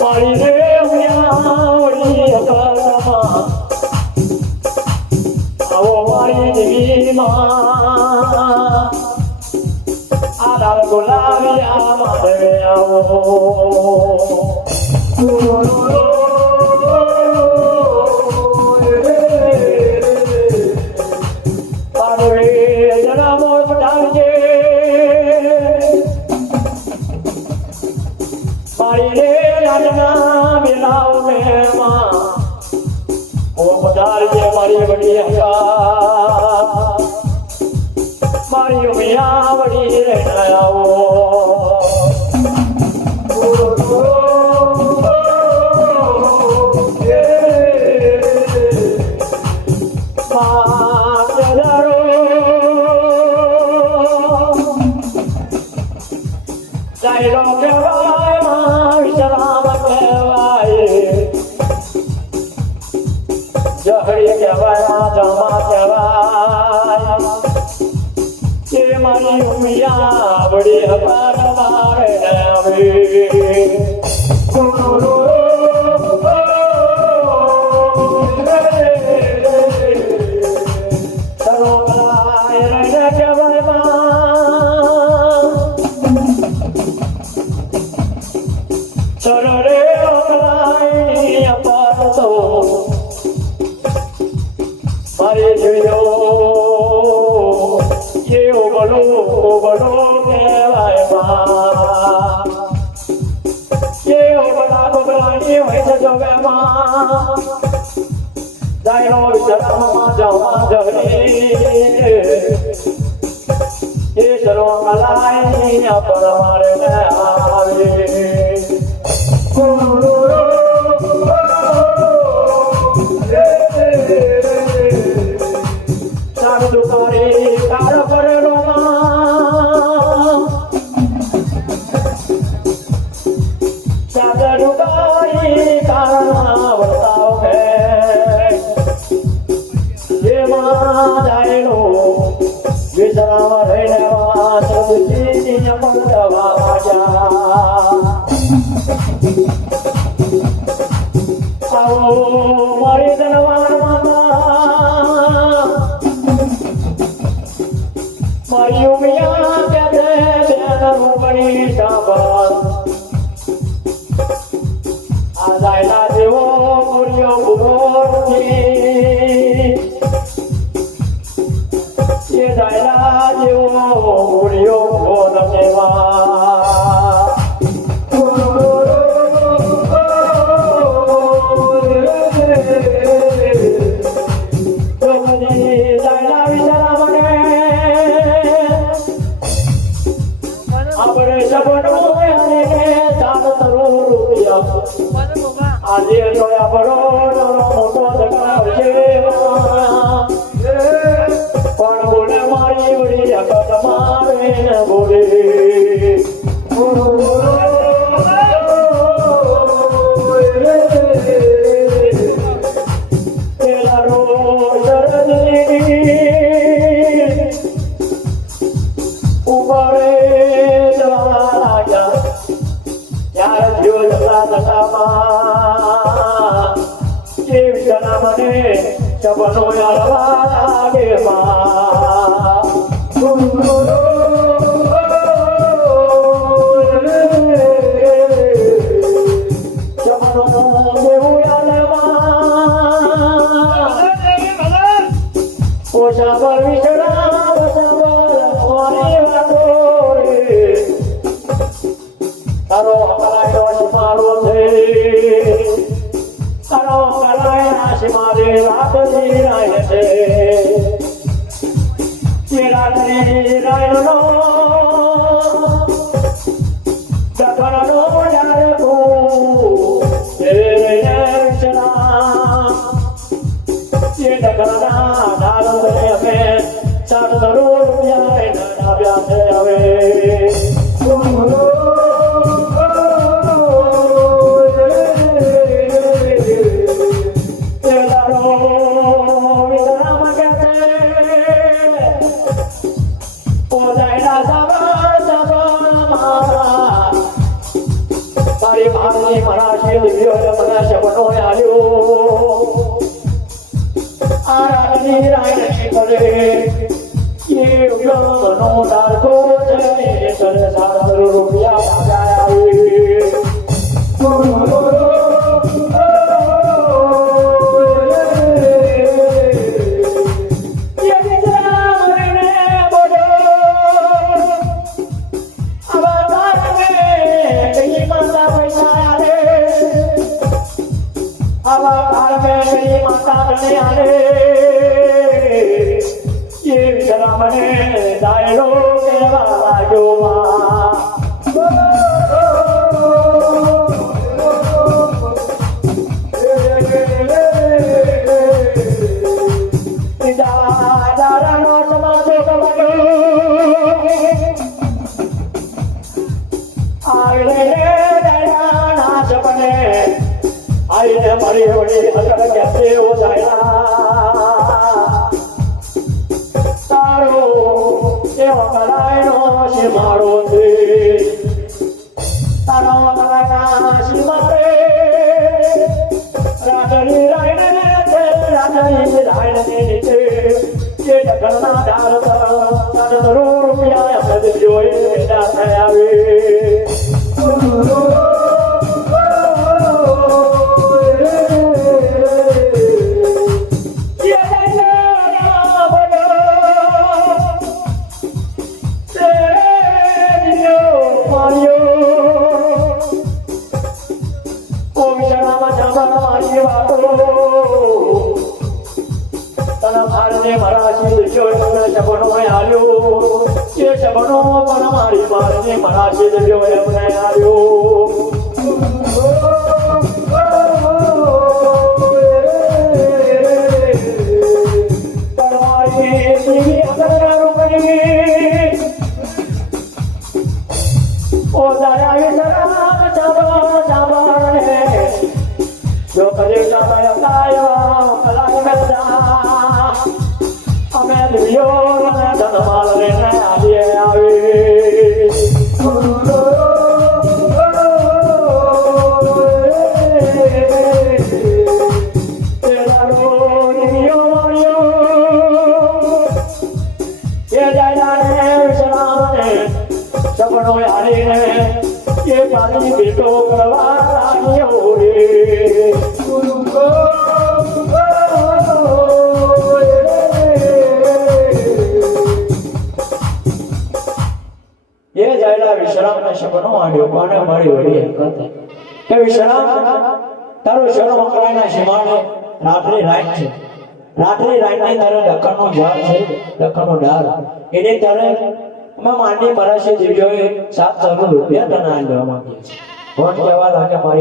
મારી રે ઉયાવડી હકામાં આવો મારી દેવીમાં આડા ગુલાબિયા માટે આવો મારી વડી હકા મારી ઉમિયા વડી રહેના આવો જહરી કહેવાય જમા કહેવાય કે મારી ઉમિયા વડી હકાર મારે આવે મારી ધનવાન માતા મારી ઉમિયા ત્યાં બની સાંભળ આ દાયલા જેવો પૂર્યો પૂરો નથી એ દાયલા જેવો પૂર્યો પૂરો નથી આજે જોયા પડો મોટો જગાવ છે પણ બોલે મારી વડી જગત મારે ને બોલે Sabano yalwa ge ma sabano ge yalwa o sabar vishra sabar ori vadore taro hamara yo maro the taro kalaya shimade ratni raite chiratni raino dakarano jare ko tere chana ye dakarana dalo ame sadaro yae na byate ave પોતાના સાબણ સાબણ તારી મારની મારા છે દિવ્યો મને શબ્દો આલ્યો આ રાતની રાયણી કરે એ ગમનો ડાળખો છે સર સાર રૂપિયા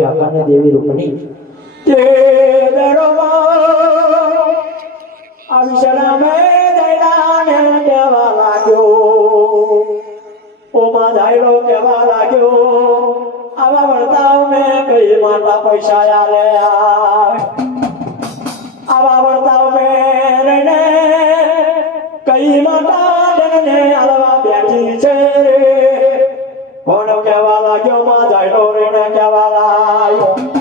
આવ્યા દેવી રૂપની કેવા લાગ્યો આવા વર્તાવ મેં કઈ માતા પૈસા આલે આવા વર્તાવ મેં કઈ માતા જનને આલવા બેઠી છે કોણ કેવા લાગ્યો માં જાયલો રેને કેવા લાગ્યો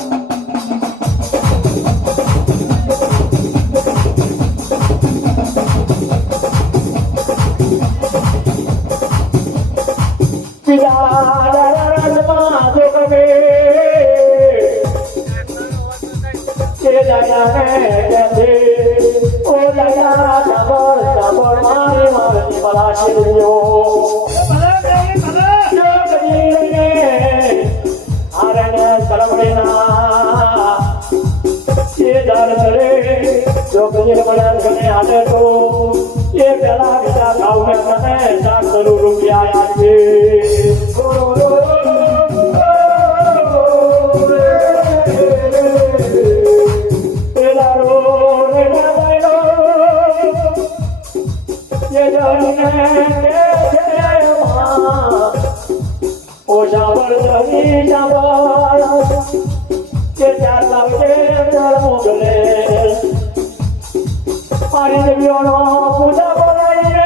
મારી દેવીઓનો પૂજા બોલાવીએ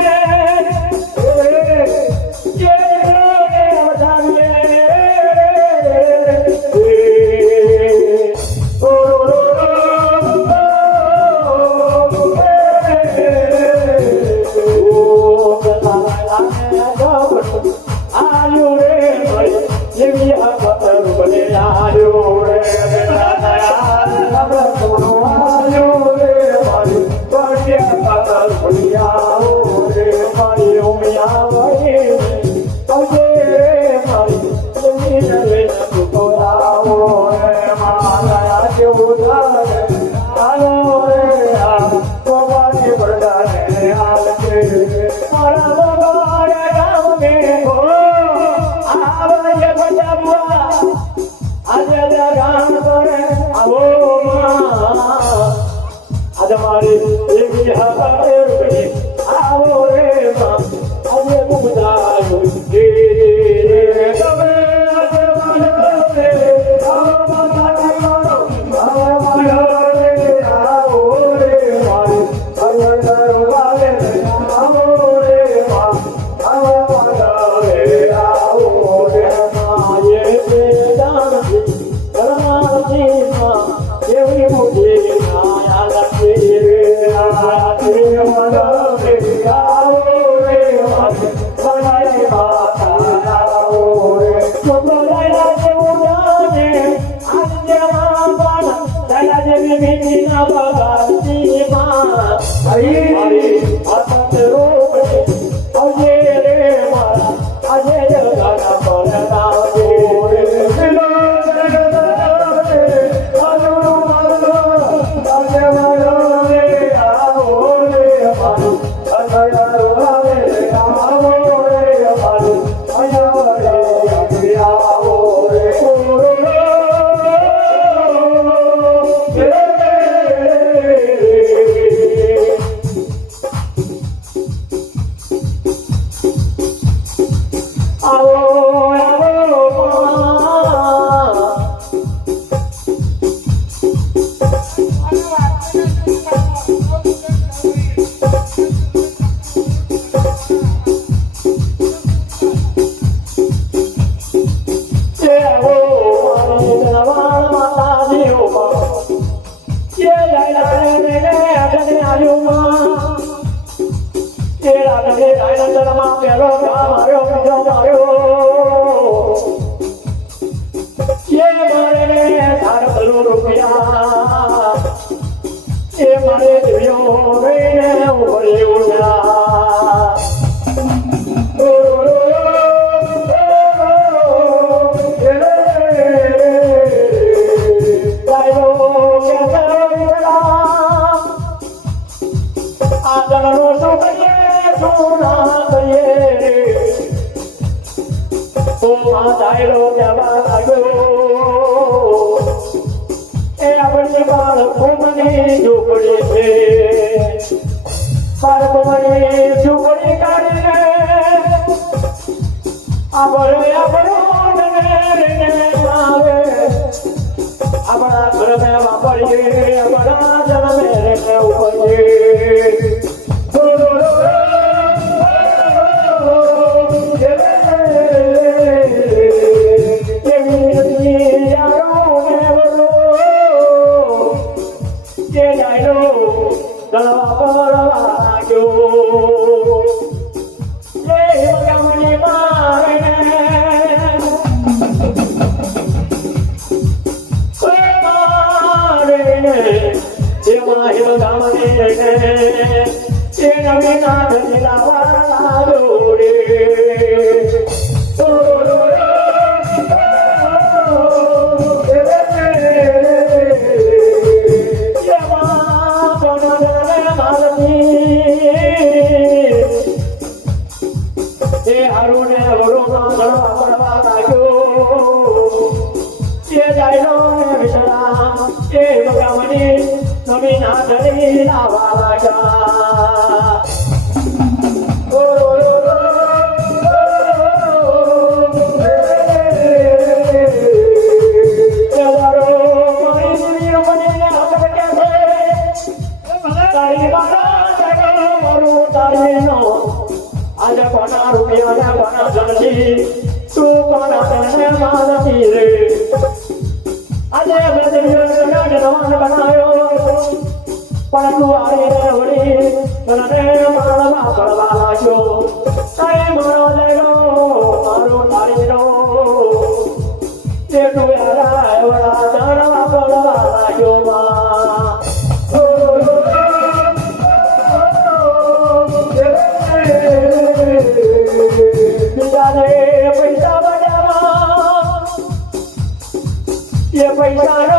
પૈસાનો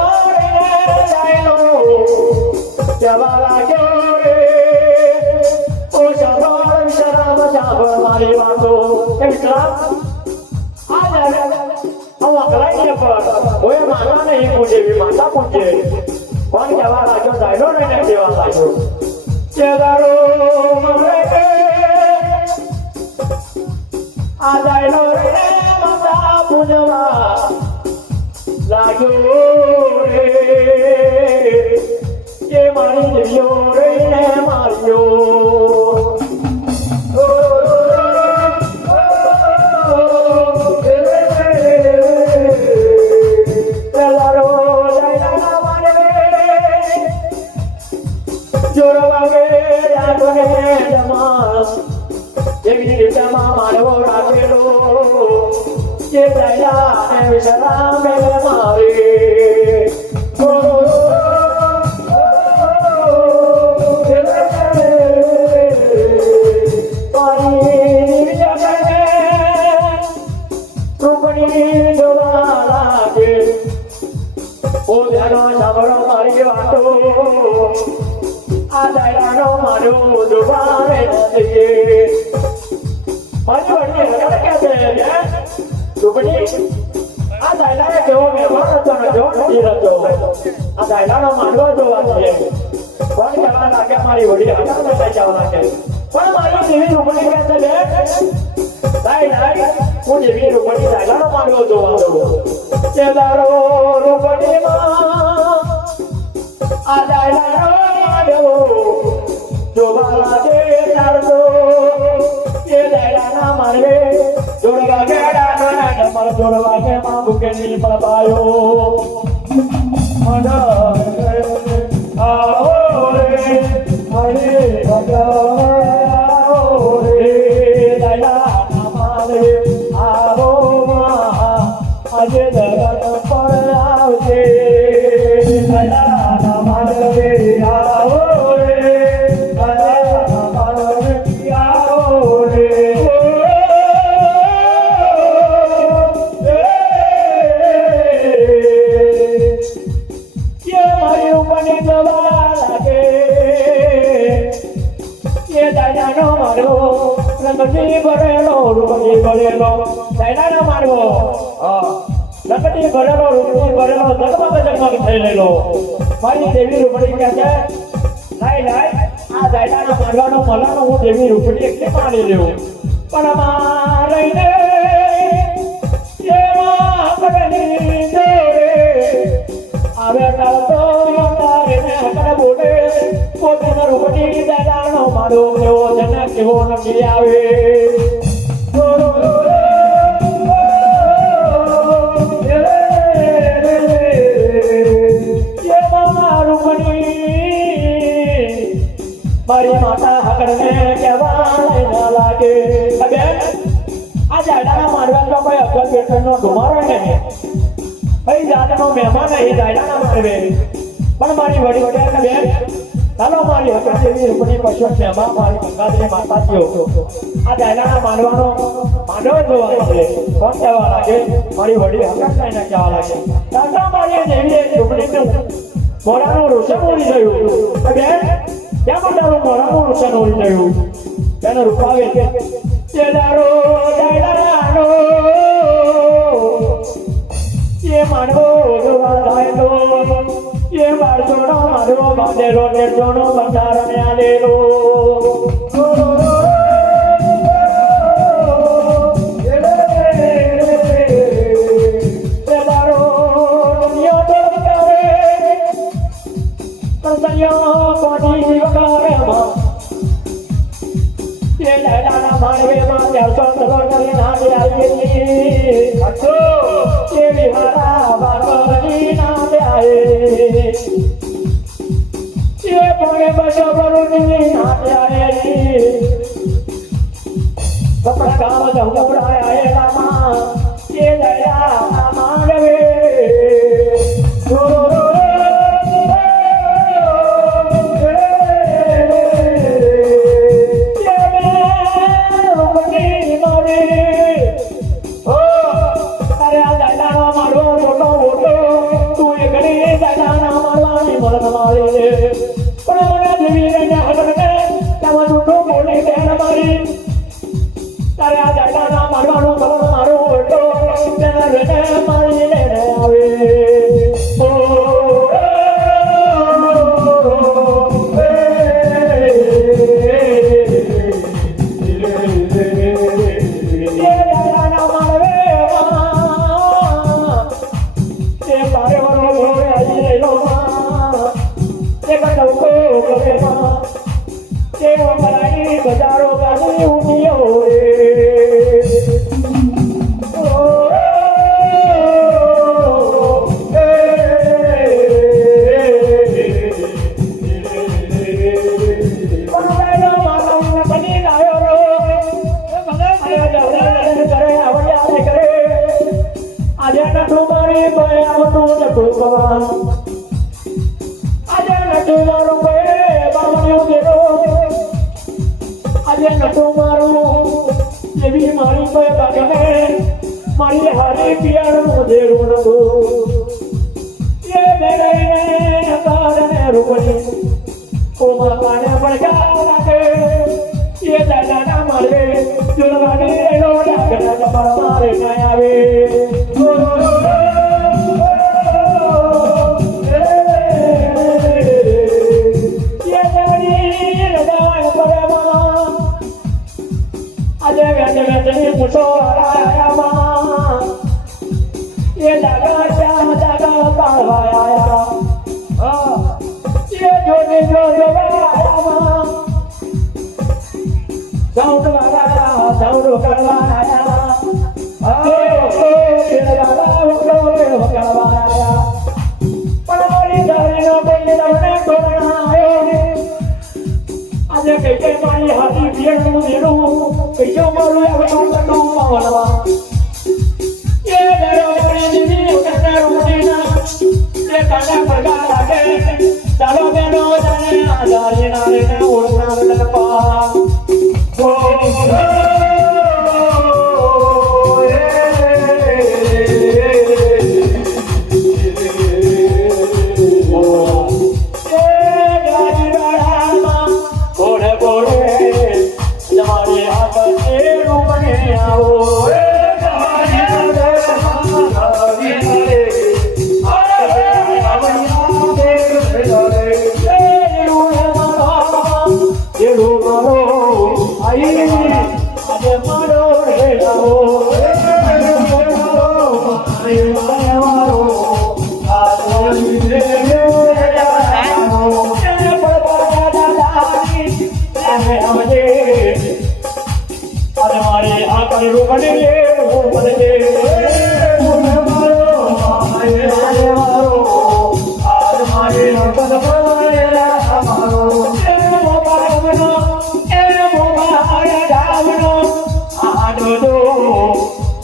ડાયનો જવા લાગ્યો રે ઓ સાંભળ વિશ્રામ સાંભળ મારી વાતો એ વિશ્રામ આ હવે અકળાઈ પર ઓએ માતા નહીં પૂજે માતા પૂજે કોણ જવા લાગ્યો ડાયનો ને જવા લાગ્યો ચેદારો મને આ ડાયનો રે માતા પૂજવા લાગ્યો રે ये मारी दियो रे ने मारियो तेलारो जायना मारे जोरवागे रातने जमास एवी રીતે મારવો રાખેલો જે દયા ને વિશ્રામ મારે મારી વાતો આ દાયરાનો મારો દુબારે નથી મારી વડી લગન કે છે દુબડી આ દાયરા કેવો મહેમાન હતો ને જો નથી રહેતો આ દાયરાનો માનવો જોવા છે કોણ કહેવા લાગે મારી વડી હટાવ લઈ જવા લાગે પણ મારી દેવી દુબડી કે છે દાય હું દેવી દુબડી દાયરાનો માનવો જોવા દઉં ચેદારો રૂપડીમાં આ દાયરાનો માનવો જોવા લાગે ચારતો એ દાયરાના માનવે જોડવા ગેડા નમર જોડવા કે માં ભૂકેની પ્રભાયો મન આવો રે હરે ભગવાન રે દાયરાના માનવે આવો આજે જગત પર આવશે દાયરાના માનવે આવો રે દાયરાના માનવે આવો રે ये मारी उपनी जवा लागे ये दायरानो मारो रंगती भरेलो रूपनी भरेलो दायरानो मारो रंगती भरेलो रूपनी भरेलो जगमग जगमग થઈ લેલો મારી દેવી રૂપડી કહે છે લાઈ લાઈ આ દાયરાનો મારવાનો મલાનો હું દેવી રૂપડી એકલી મારી લેવું પણ મારઈને એવા હકડની જોડે આવે કાળતો તારે ને હકડ બોલે પોતાનો રૂપડી દાયરાનો મારો કેવો જને કેવો નથી આવે મારી માતા હકડને કહેવા ના લાગે બેન આ દાયરાના મારવાનો કોઈ અગર પેટનો ધુમારો ને ભાઈ જાતનો મહેમાન એ દાયરાના મારવે પણ મારી વડી વડે કે બેન ચાલો મારી હકડ જેવી રૂપની પશુ મહેમાન મારી ગંગાદેવી માતા થયો આ દાયરાના મારવાનો માંડવો જોવા મળે કોણ કહેવા લાગે મારી વડી હકડ લઈને કહેવા લાગે દાદા મારી દેવી રૂપણીનું મોરાનું રોશન ઉડી ગયું બેન क्या बताऊं मोराનું રોશન ઉડી ગયું તેને રૂપાવે છે ચેદારો દાયરાનો ये मानવો જોવા લાયલો ये બાળસોનો મારવો બાંધેલો નેરસોનો બંધારણે આલેલો ચેદારો દુનિયા ટળકારે કરસૈયા કોની વકારેમાં ये दायराना मानवे માં 400 કરી નાડે આવેલી અચ્છો ये વિહારા બાબની નાડે આએ ये પોણે બસો બરુની નાડે આએલી કપડા કામ જમુડા આએલા માં ये દાયરાના માનવે જાડાના મારવાનું કલર મારું તો તેને રને મારીને આવે ઓ બજારો ગાડી ઉઠ્યો રે આજે નટુ મારી આવતું નટુ ભગવાન આજે નટુ મારું બામણ્યું દેરો આજે નટુ મારું એવી મારી કોઈ બાગને મારી હારી પિયાળનું દેરું નતું એ બેરાઈને કારણે રૂપણી કોમા કાને પડકા લાગે એ દાદાના મારે જોડવાની એનો ડાકના મારે ના આવે ये दागा श्याम दागा कालवाया ये जोने जो आया साउंड करवाया આજે કઈ મારી હાથી પિયરનું દેરું કઈજો મારું આવવાનું માવલવા એ દેરો દીદી કના રૂટીના એ કાના પરગા લાગે ચાલો બેનો જાને આધારી નારે ના ઓળખાણ લપા ઓ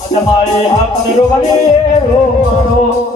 તમારે હાથ રોગને રોવાનો